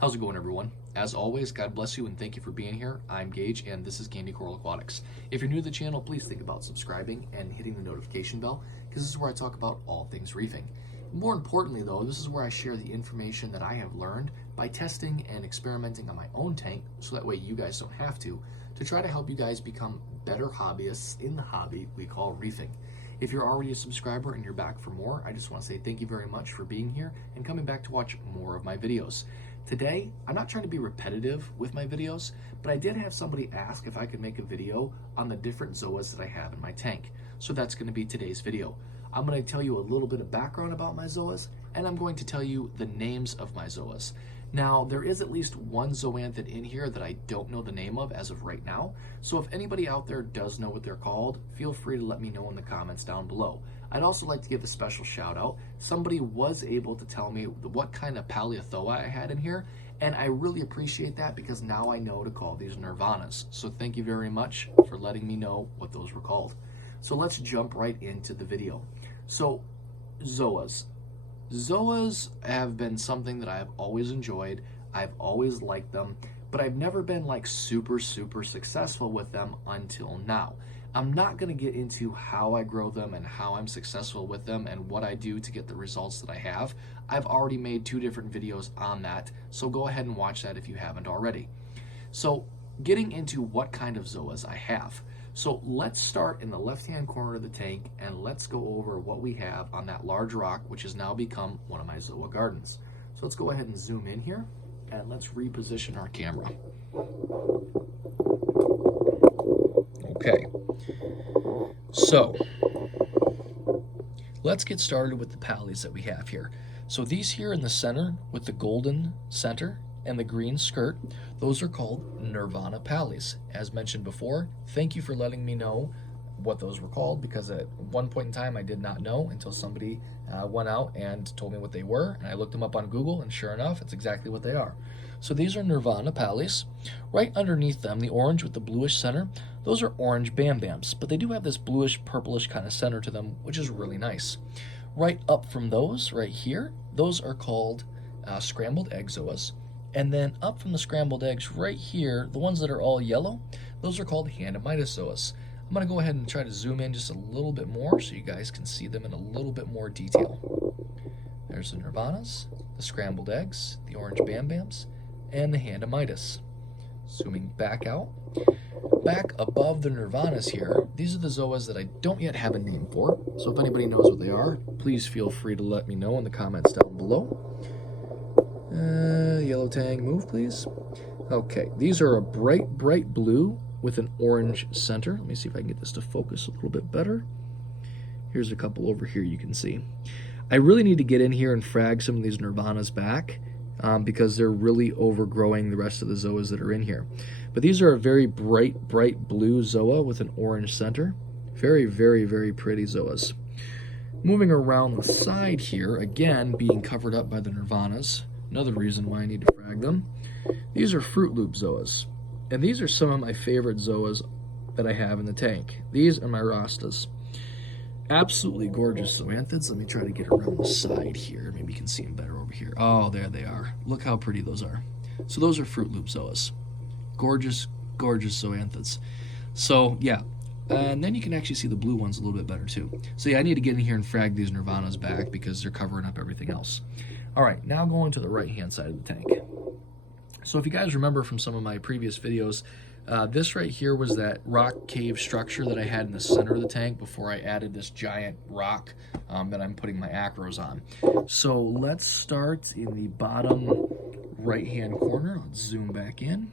How's it going, everyone? As always, God bless you and thank you for being here. I'm Gage and this is Candy Coral Aquatics. If you're new to the channel, please think about subscribing and hitting the notification bell because this is where I talk about all things reefing. More importantly though, this is where I share the information that I have learned by testing and experimenting on my own tank so that way you guys don't have to try to help you guys become better hobbyists in the hobby we call reefing. If you're already a subscriber and you're back for more, I just want to say thank you very much for being here and coming back to watch more of my videos. Today, I'm not trying to be repetitive with my videos, but I did have somebody ask if I could make a video on the different zoas that I have in my tank. So that's going to be today's video. I'm going to tell you a little bit of background about my zoas, and I'm going to tell you the names of my zoas. Now, there is at least one zoanthid in here that I don't know the name of as of right now, so if anybody out there does know what they're called, feel free to let me know in the comments down below. I'd also like to give a special shout out. Somebody was able to tell me what kind of Paleothoa I had in here, and I really appreciate that because now I know to call these Nirvanas. So thank you very much for letting me know what those were called. So let's jump right into the video. So, zoas. Zoas have been something that I've always enjoyed. I've always liked them, but I've never been like super successful with them until now. I'm not going to get into how I grow them and how I'm successful with them and what I do to get the results that I have. I've already made 2 different videos on that, so go ahead and watch that if you haven't already. So getting into what kind of zoas I have. So let's start in the left-hand corner of the tank and let's go over what we have on that large rock, which has now become one of my zoa gardens. So let's go ahead and zoom in here and let's reposition our camera. Okay, so let's get started with the pallies that we have here. So these here in the center with the golden center and the green skirt, those are called Nirvana pallies. As mentioned before, thank you for letting me know what those were called because at one point in time I did not know until somebody went out and told me what they were, and I looked them up on Google, and sure enough, it's exactly what they are. So these are Nirvana pallies. Right underneath them, the orange with the bluish center, those are orange Bam Bams, but they do have this bluish purplish kind of center to them, which is really nice. Right up from those, right here, those are called scrambled egg zoas. And then up from the scrambled eggs right here, the ones that are all yellow, those are called Handamytis zoas. I'm going to go ahead and try to zoom in just a little bit more so you guys can see them in a little bit more detail. There's the Nirvanas, the scrambled eggs, the orange Bam Bams, and the Handamytis. Zooming back out. Back above the Nirvanas here, these are the zoas that I don't yet have a name for. So if anybody knows what they are, please feel free to let me know in the comments down below. Yellow tang, move please. Okay, these are a bright blue with an orange center. Let me see if I can get this to focus a little bit better. Here's a couple over here you can see. I really need to get in here and frag some of these Nirvanas back because they're really overgrowing the rest of the zoas that are in here. But these are a very bright blue zoa with an orange center. Very pretty zoas. Moving around the side here, again being covered up by the Nirvanas. Another reason why I need to frag them. These are Fruit Loop zoas. And these are some of my favorite zoas that I have in the tank. These are my Rastas. Absolutely gorgeous zoanthids. Let me try to get around the side here. Maybe you can see them better over here. Oh, there they are. Look how pretty those are. So those are Fruit Loop zoas. Gorgeous zoanthids. So yeah, and then you can actually see the blue ones a little bit better too. So yeah, I need to get in here and frag these Nirvanas back because they're covering up everything else. All right, now going to the right-hand side of the tank. So if you guys remember from some of my previous videos, this right here was that rock cave structure that I had in the center of the tank before I added this giant rock that I'm putting my acros on. So let's start in the bottom right-hand corner. Let's zoom back in.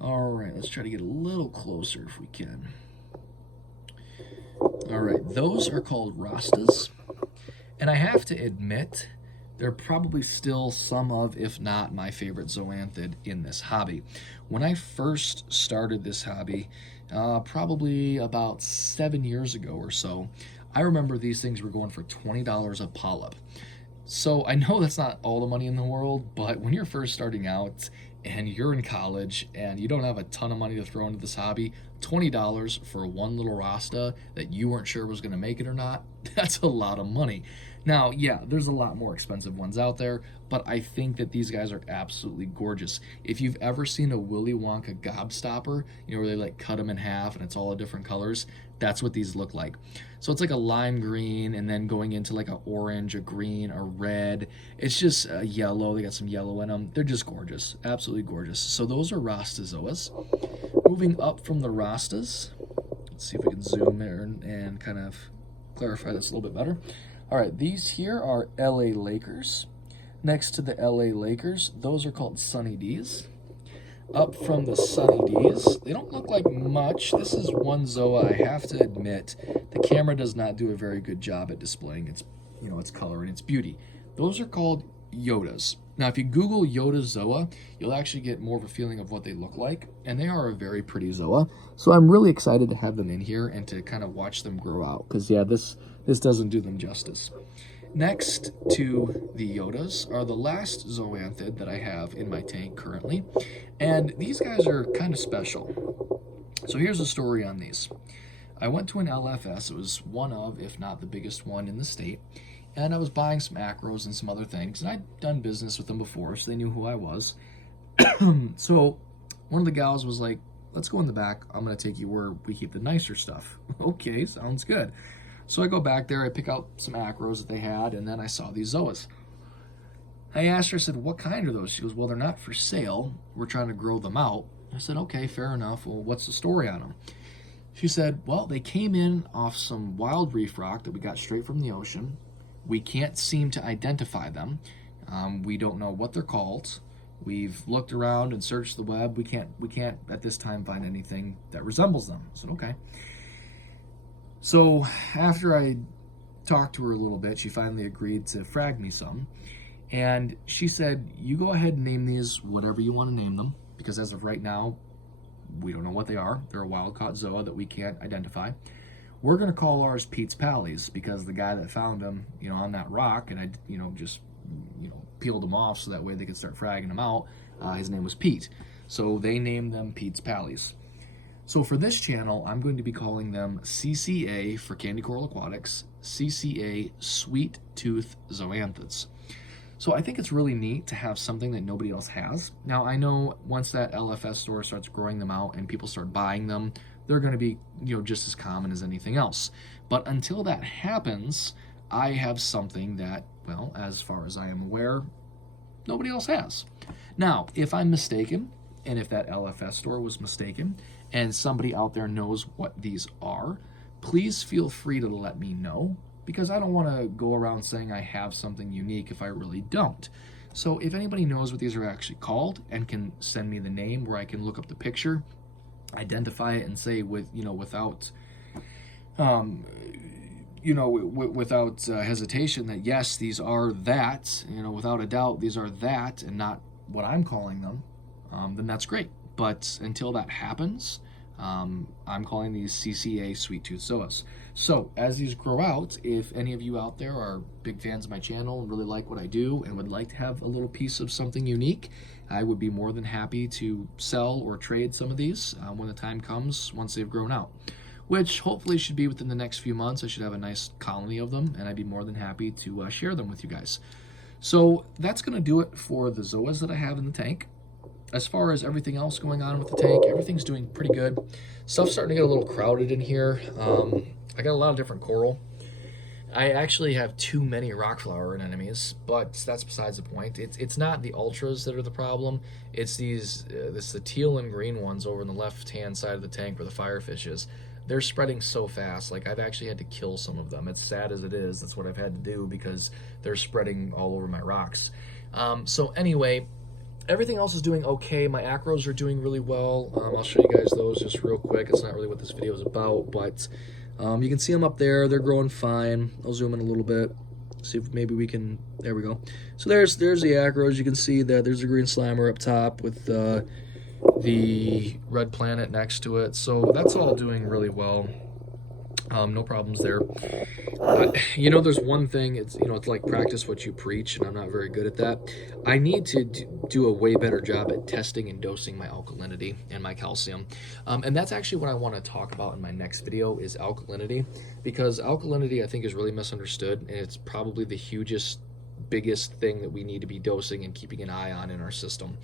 All right, let's try to get a little closer if we can. All right, those are called Rastas. And I have to admit, they're probably still some of, if not my favorite zoanthid in this hobby. When I first started this hobby, probably about 7 years ago or so, I remember these things were going for $20 a polyp. So I know that's not all the money in the world, but when you're first starting out and you're in college and you don't have a ton of money to throw into this hobby, $20 for one little Rasta that you weren't sure was going to make it or not, that's a lot of money. Now, yeah, there's a lot more expensive ones out there, but I think that these guys are absolutely gorgeous. If you've ever seen a Willy Wonka gobstopper, you know, where they like cut them in half and it's all different colors, that's what these look like. So it's like a lime green and then going into like a orange, a green, a red. It's just yellow. They got some yellow in them. They're just gorgeous, absolutely gorgeous. So those are Rastazoas. Moving up from the Rastas, let's see if we can zoom in and kind of clarify this a little bit better. All right, these here are LA Lakers. Next to the LA Lakers, those are called Sunny D's. Up from the Sunny D's, they don't look like much. This is one Zoa, I have to admit. The camera does not do a very good job at displaying its, you know, its color and its beauty. Those are called Yodas. Now, if you Google Yoda Zoa, you'll actually get more of a feeling of what they look like, and they are a very pretty Zoa. So I'm really excited to have them in here and to kind of watch them grow out, because yeah, this doesn't do them justice. Next to the Yodas are the last zoanthid that I have in my tank currently, and these guys are kind of special. So here's a story on these. I went to an LFS. It was one of, if not the biggest one in the state, and I was buying some acros and some other things, and I'd done business with them before, so they knew who I was. So one of the gals was like, let's go in the back. I'm going to take you where we keep the nicer stuff. Okay, sounds good. So I go back there, I pick out some acros that they had, and then I saw these Zoas. I asked her, I said, what kind are those? She goes, well, they're not for sale. We're trying to grow them out. I said, okay, fair enough. Well, what's the story on them? She said, well, they came in off some wild reef rock that we got straight from the ocean. We can't seem to identify them. We don't know what they're called. We've looked around and searched the web. We can't at this time find anything that resembles them. I said, okay. So after I talked to her a little bit, she finally agreed to frag me some. And she said, you go ahead and name these whatever you want to name them, because as of right now, we don't know what they are. They're a wild-caught Zoa that we can't identify. We're going to call ours Pete's Pallies, because the guy that found them, you know, on that rock, and I, you know, just, you know, peeled them off so that way they could start fragging them out, his name was Pete. So they named them Pete's Pallies. So for this channel, I'm going to be calling them CCA for Candy Coral Aquatics, CCA Sweet Tooth Zoanthids. So I think it's really neat to have something that nobody else has. Now I know once that LFS store starts growing them out and people start buying them, they're going to be, you know, just as common as anything else. But until that happens, I have something that, well, as far as I am aware, nobody else has. Now, if I'm mistaken, and if that LFS store was mistaken, and somebody out there knows what these are, please feel free to let me know, because I don't want to go around saying I have something unique if I really don't. So if anybody knows what these are actually called and can send me the name where I can look up the picture, identify it, and say with, you know, without hesitation that yes, these are that, you know, without a doubt, these are that and not what I'm calling them, then that's great. But until that happens, I'm calling these CCA Sweet Tooth Zoas. So as these grow out, if any of you out there are big fans of my channel and really like what I do and would like to have a little piece of something unique, I would be more than happy to sell or trade some of these when the time comes, once they've grown out, which hopefully should be within the next few months. I should have a nice colony of them, and I'd be more than happy to share them with you guys. So that's going to do it for the Zoas that I have in the tank. As far as everything else going on with the tank, everything's doing pretty good. Stuff's starting to get a little crowded in here. I got a lot of different coral. I actually have too many rock flower anemones, but that's besides the point. It's not the ultras that are the problem. It's the teal and green ones over on the left-hand side of the tank where the firefish is. They're spreading so fast. Like, I've actually had to kill some of them. It's sad as it is. That's what I've had to do because they're spreading all over my rocks. So anyway, everything else is doing okay. My acros are doing really well. I'll show you guys those just real quick. It's not really what this video is about, but you can see them up there. They're growing fine. I'll zoom in a little bit. See if maybe we can, there we go. So there's the acros. You can see that there's a green slimer up top with the red planet next to it. So that's all doing really well. No problems there. There's one thing. It's like practice what you preach, and I'm not very good at that. I need to do a way better job at testing and dosing my alkalinity and my calcium, and that's actually what I want to talk about in my next video is alkalinity, because alkalinity I think is really misunderstood, and it's probably the biggest thing that we need to be dosing and keeping an eye on in our system.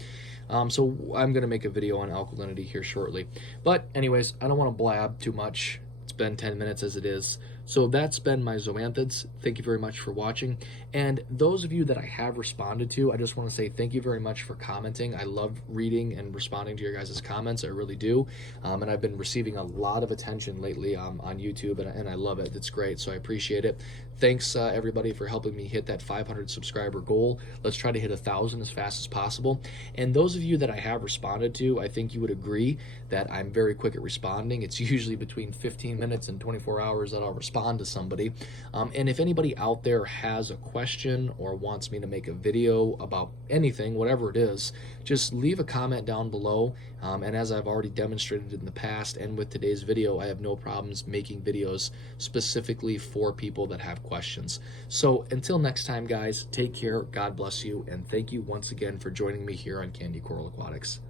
So I'm going to make a video on alkalinity here shortly. But anyways, I don't want to blab too much. It's been 10 minutes as it is. So that's been my zoanthids. Thank you very much for watching. And those of you that I have responded to, I just want to say thank you very much for commenting. I love reading and responding to your guys' comments. I really do. And I've been receiving a lot of attention lately on YouTube, and I love it. It's great, so I appreciate it. Thanks, everybody, for helping me hit that 500 subscriber goal. Let's try to hit 1,000 as fast as possible. And those of you that I have responded to, I think you would agree that I'm very quick at responding. It's usually between 15 minutes and 24 hours that I'll respond to somebody. And if anybody out there has a question or wants me to make a video about anything, whatever it is, just leave a comment down below. And as I've already demonstrated in the past and with today's video, I have no problems making videos specifically for people that have questions. So until next time, guys, take care, God bless you, and thank you once again for joining me here on Candy Coral Aquatics.